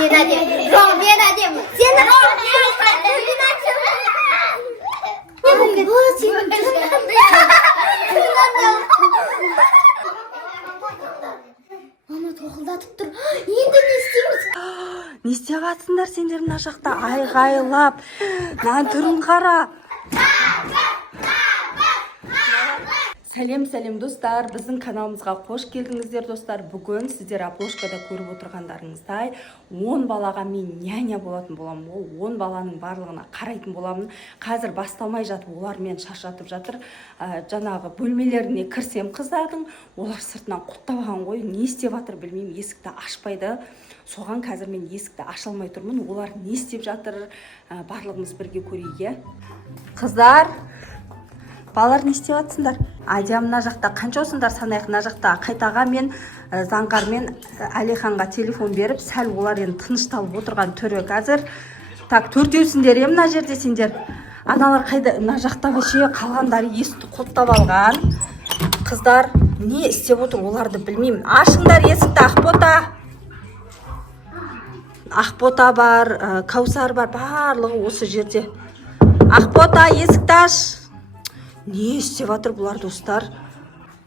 мен әдемі. Жоқ, мен әдемі. Сен мама тоқылдатып тұр. Енді не істейміз? Не істеп жатсыңдар сендер мына жақта айғайлап? Мына түрін қара. Сәлем достар, біздің каналымызға қош келдіңіздер достар. Бүгін сіздер обложкада көріп отырғандарыңыздай 10 балаға мен няня болатын боламын. Ол 10 баланың барлығына қарайтын боламын. Қазір басталмай жатып, олармен шаршатып жатыр. Жаңағы бөлмелеріне кірсем қыздардың, олар сыртынан құттабаған ғой. Не істеп жатыр білмеймін, есікті ашпайды. Соған қазір мен есікті аша алмай тұрмын. Олар не істеп жатыр? Барлығымыз бірге көрейік. Қыздар, балалар не істеп жатсыңдар? Адия мына жақта қанша осыңдар санайық. Мына жақта Қайтаға мен Заңғар мен Әлиханға телефон беріп, сәл олар енді тынышталып отырған түрі қазір. Так, төртеусіңдер мына жерде сендер. Аналар қайда? Мына жақта вообще қалғандары есікті құлттап алған. Қыздар не істеп отыр оларды білмеймін. Ашыңдар есікті, Ақбота бар, Каусар бар, барлығы осы жерде. Ақбота, есікті аш. Не істеп жатыр бұлар достар?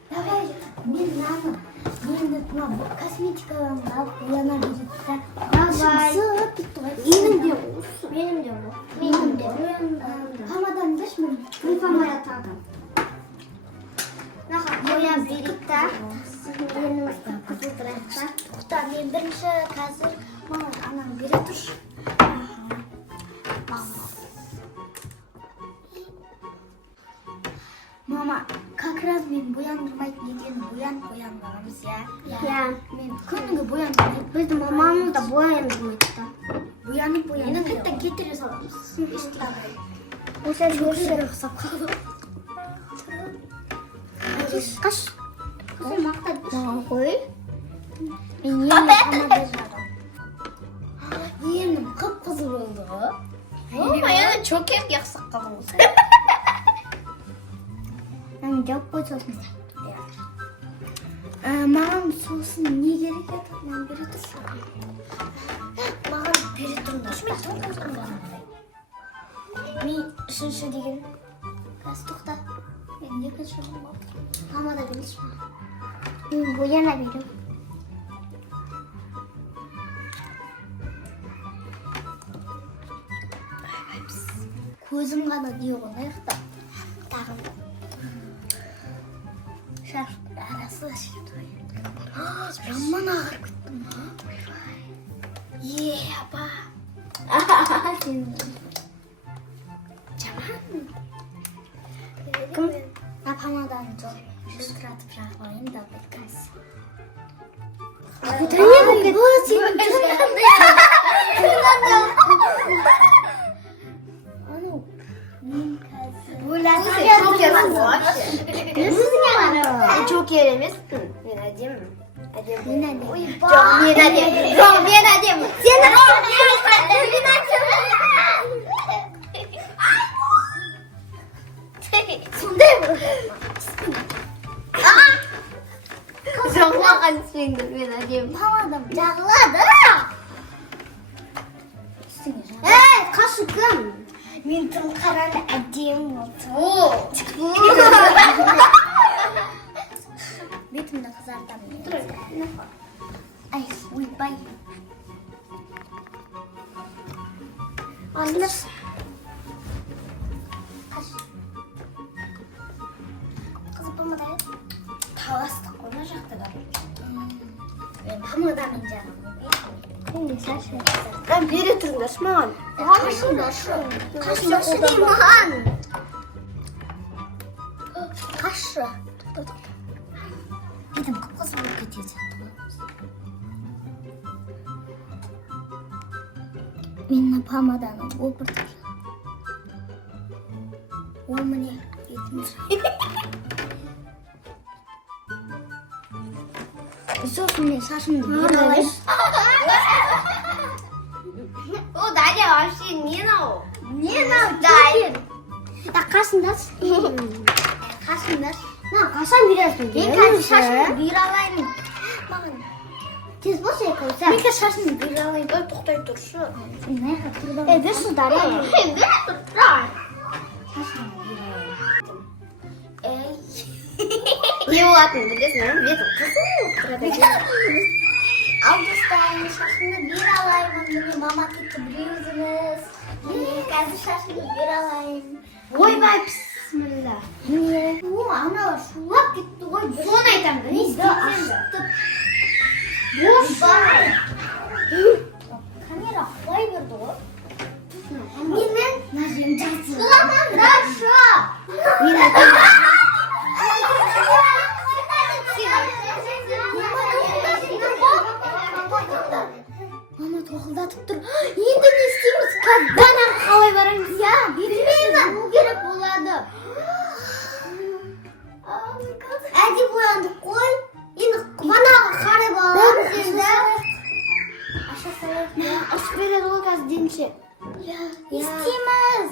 Давай, мен косметикадан алып ұяна береді. Давай. Менің де. Помаданы даш мен. Мен помада тағдым. Боя берейік та. Менің қызыл тұрайықта. Құта, мен бірінші қазір маған анам бере тұршы. Мама, как раз мен бояндырмайтын еден бояндырамыз, я? Мен күнігі бояндырмайды. Біздің мамамыз да бояндырмайды да. Боянып. Енді қайттан кетіре саламыз. Осы көршілер ұқсап қалды. Қаш? Қызым мақтады. Маған қой. Мен емін помада жадым. Емін қып-қызыл болды ғой. Маяны чөкем яқсақ қалың осы. Жоқ қой сосын. Маған сосын не керек еді? Маған бере тұршы. Маған бере тұрыңдар. Мен үшінші деген. Қазір тоқта. Мен екінші болмады. Помада берейінші маған. Мен бояна берем. Көзім ғана не қонайық та. Тағым. Арасы да шет жаман ағырып кеттім. Апа. Жаман. Кім? Помаданы жылтыратып жағылайын да бәткәс. Çok yerimizsin. Ben adem. Мен әдемі. Жоқ, мен әдемі. Сен сондай бір. Жоқ, маған түсмеңдер, мен әдемі. Помадам жағылады. Қашы кім? Мен тым қараны әдемі болды. Бетімді қызартамын. Ай, ойбай. Алыныр. Қызы помада еді? Таластық қой ма жақта да. Мен помадамен жағым. Мен шашы. Мен бере тұрыңдаршы маған. Қашы дейм маған. Қашы. Бетім қып-қызыл болып кетеді сияқты ғой. Мен помаданы опыртып ол міне бетім. Сосын мен шашымды бермеймін. О, Дарья, вообще не нау. Дай. Так, қасындас. Қасындас. Қашан бересің? Мен қазір шашымды бере алайын. Маған тез болса екеуі. Мен қазір шашымды бере алайын. Ой, тоқтай тұршы. Бер судар. Бер тұр. Не болатынын білесің, бетім қызыл. Ал достарым, шашымды бер алайын. Міне мама кетті біреуіңіз. Міне қазір шашымды бер алайын. Ойбай, бісміллә. Міне. Аналар шулап кетті ғой. Соны айтамын. Не істейсің? Босбай. Камера қой берді ғой. Менің нажем жазды. Сұламам, Раша. Мама тоқылдатып тұр. Енді не істейміз? Қаздан қалай барамыз? Я, білмеймін. Bu керек болады. Әді бояндық қой. Енді қуанаға қарай барамыз енді. Аша салайық. Ашып береді ғой қазір денше. Не істейміз?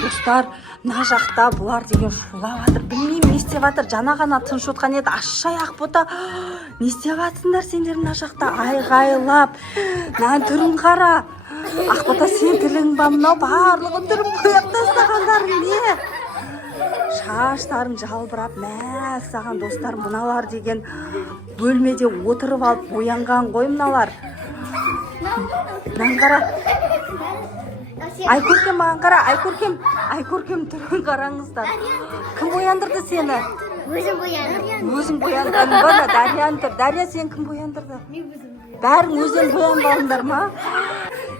Достар, мына жақта бұлар деген шулап жатыр. Білмеймін не істеп жатыр. Жаңа ғана тыныш отқан еді. Ашай Ақбота. Не істеп жатсыңдар сендер мына жақта айғайлап. Мына түрін қара. Ақбота, сен тілің ба мынау барлығын түріп қойып тастағандарың не? Шаштарың жалбырап, мә саған достар, мыналар деген бөлмеде отырып алып боянған ғой мыналар. Мынаны қара. Ай көркем маған қара, ай көркем түрін қараңыздар. Кім бояндырды сені? Өзім бояндым. Өзің боянған ба? Дариян тұр. Дария, сен кім бояндырды? Бәрің өзден боянбадыңдар ма?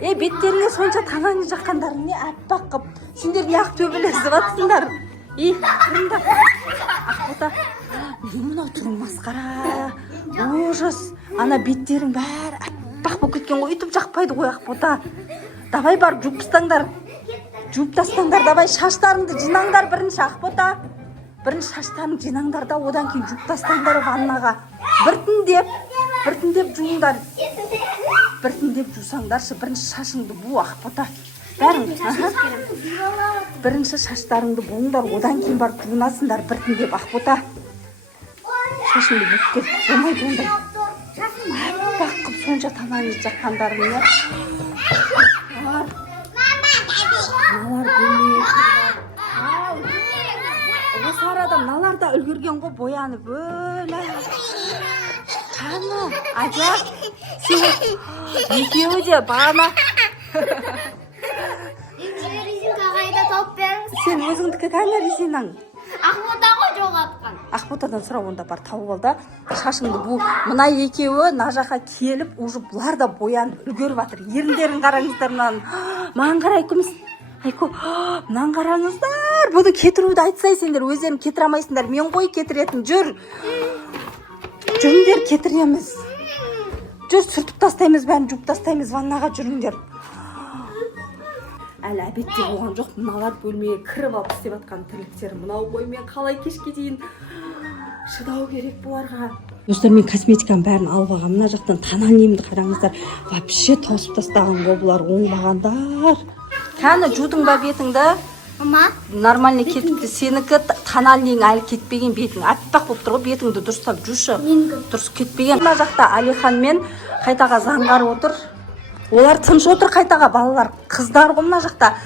Беттеріңе сонша тананы жаққандарың не аппақ қып. Сендер не ақ төбелесіп жатсыңдар. Қырында. Ақбота, не мынау түрің масқара. Ужас. Ана беттерің бәрі аппақ болып кеткен ғой. Үйтіп жақпайды ғой Ақбота. Давай барып жуып тастаңдар. Жуып тастаңдар, давай шаштарыңды жинаңдар бірінші Ақбота. Бірінші шаштарыңды жинаңдар да одан кейін жуып тастаңдар ваннаға. Біртіндеп жуыңдар. Біртіндеп жусаңдаршы, бірінші шашыңды бу Ақбота. Бірінші шаштарыңды буыңдар, одан кейін барып жуынасыңдар біртіндеп Ақбота. Шашыңды буып кет, болмайды ондай. Аппақ қып сонша танаңыз жаққандарың не? Мыналар бөлмей. Осы арада мыналар да үлгерген ғой боянып. Қаны, Адя, екеуі де бағана. Резинка қайда тауып беріңіз. Сен өзіңдікі қайда резинаң? Ақбота ғой жоғалтқан. Ақботадан сұрап онда бар тауып ал да. Шашыңды бұл. Мына екеуі мына жаққа келіп, уже бұлар да боянып үлгеріп жатыр. Еріндерін қараңыздар мынаны. Маған қарай күміс. Айко, мынаны қараңыздар. Бұны кетіруді айтсай сендер өздерің кетіре алмайсыңдар. Мен ғой кетіретін. Жүр. Жүріңдер кетіреміз. Жүр, сүртіп тастаймыз, бәрін жуып тастаймыз, ваннаға жүріңдер. Әлі әбетте болған жоқ, мыналар бөлмеге кіріп алып істеп жатқан тірліктер. Мынау ғой, мен қалай кешке дейін шыдау керек бұларға. Достар, мен косметиканың бәрін алып алғам. Мына жақтан тональныйымды қараңыздар. Вообще тосып тастаған ғой бұлар, оңбағандар. Кәні жудың ба бетіңді? Мама, Нормально кетіпті. Сенікі тональныйың әлі кетпеген бетің. Аппақ болып тұр ғой, бетіңді дұрыстап жушы. Дұрыс кетпеген. Мына жақта Алихан мен қайтаға заңғар отыр. Олар тыныш отыр қайтаға, балалар, қыздар ғой мына жақта.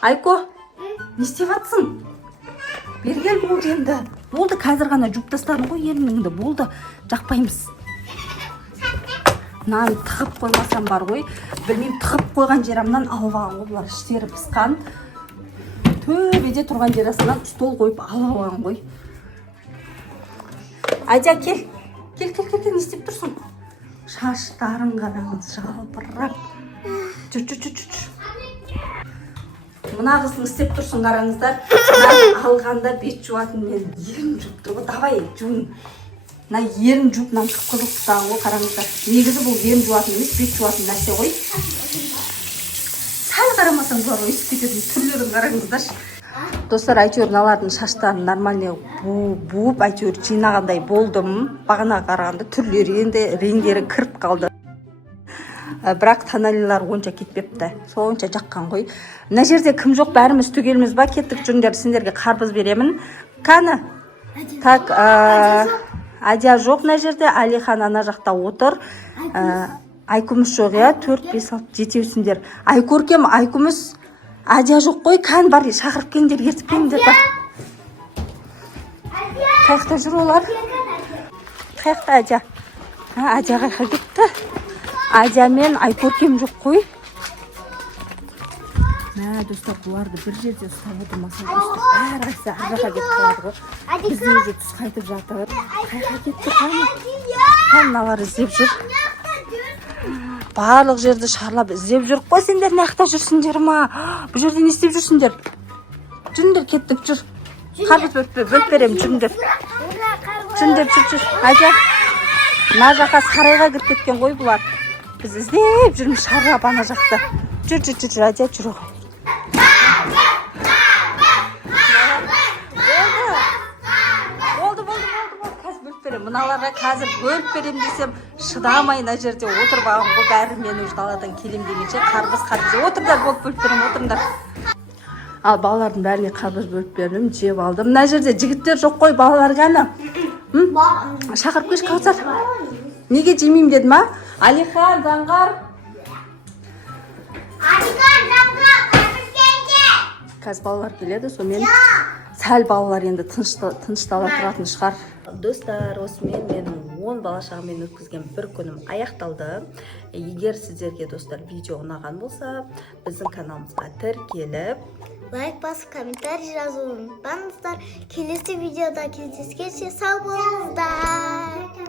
Айко, не істеп жатсың? Бергел болды енді. Болды, қазір ғана жуып тастадың ғой ерніңді. Болды, жақпаймыз. Мынаны тығып қоймасам бар ғой. Білмеймін, тығып қойған жерімнен алып алған ғой. Бұлар іштері пысқан. Төбеде тұрған жерасынан стол қойып алып алған ғой. Адя, кел. Кел, не істеп тұрсың? Шаштарың қараңыз жалбырап. Жүр. Мына қыздың істеп тұрсын қараңыздар. Алғанда бет жуатын мен ерін жуып тұр ғой. Давай жуын. Мына ерін жуып мынаны қызыл тұстаған ғой қараңыздар. Негізі бұл ерін жуатын емес, бет жуатын нәрсе ғой. Сәл қарамасаң бұлар өсіп кететін түрлерін қараңыздаршы. Достар, әйтеуір мыналардың шаштарын нормально буып әйтеуір жинағандай болдым. Бағана қарағанда түрлері енді реңдері кіріп қалды. Бірақ тональнылар онша кетпепті. Сонша жаққан ғой. Мына жерде кім жоқ, бәріміз түгелміз ба? Кеттік, жүріңдер, сендерге қарбыз беремін. Кәні? Так, Адя жоқ мына жерде. Алихан ана жақта отыр. Айкүміс жоқ, иә? 4, 5, 6, жетеусіңдер. Айкөркем, Айкүміс, Адия жоқ қой, кән бар, шақырып келіңдер, ертіп келіңдер. Қаяқта жүр олар? Қаяқта Адия? Адия қайқа кетті? Адия мен Айкөркем жоқ қой. Достар, бұларды бір жерде ұстап отырмаса, достар, әрқайсысы ар жаққа кетіп қалады ғой. Бізден де түс қайтып жатыр. Қайқа кетті, мыналар іздеп жүр. Барлық жерді шарлап іздеп жүр. Қой, сендер нақта жүрсіңдер ма? Бұл жерде не істеп жүрсіңдер? Жүріңдер, кеттік, жүр. Қарбыз бөліп берем, жүріңдер. Жүріңдер, жүр. Адия, мына жаққа сарайға кіріп кеткен ғой бұлар. Біз іздеп жүрміз шарлап ана жақта. Жүр, Адия, жүр. Болды. Қазір бөліп берем. Мыналарға қазір бөліп берем десем, шыдамай мына жерде отырып алғым ғой, бәрі мен уже даладан келем дегенше қарбыз. Отырыңдар, бөліп берем, отырыңдар. Ал балалардың бәріне қарбыз бөліп бердім, жеп алдым. Мына жерде жігіттер жоқ қой, балалар ғана. Шақырып кеш, Каусар. Неге жемеймін дедім, а? Алихан, Заңғар. Қазір балалар келеді, сонымен сәл балалар енді тыныштала тұратын шығар. Достар, осымен менің 10 бала шағыммен өткізген бір күнім аяқталды. Егер сіздерге, достар, видео ұнаған болса, біздің каналымызға тіркеліп, лайк басып, комментарий жазуын ұмытпаңыздар. Келесі видеода кездескенше сау болыңыздар.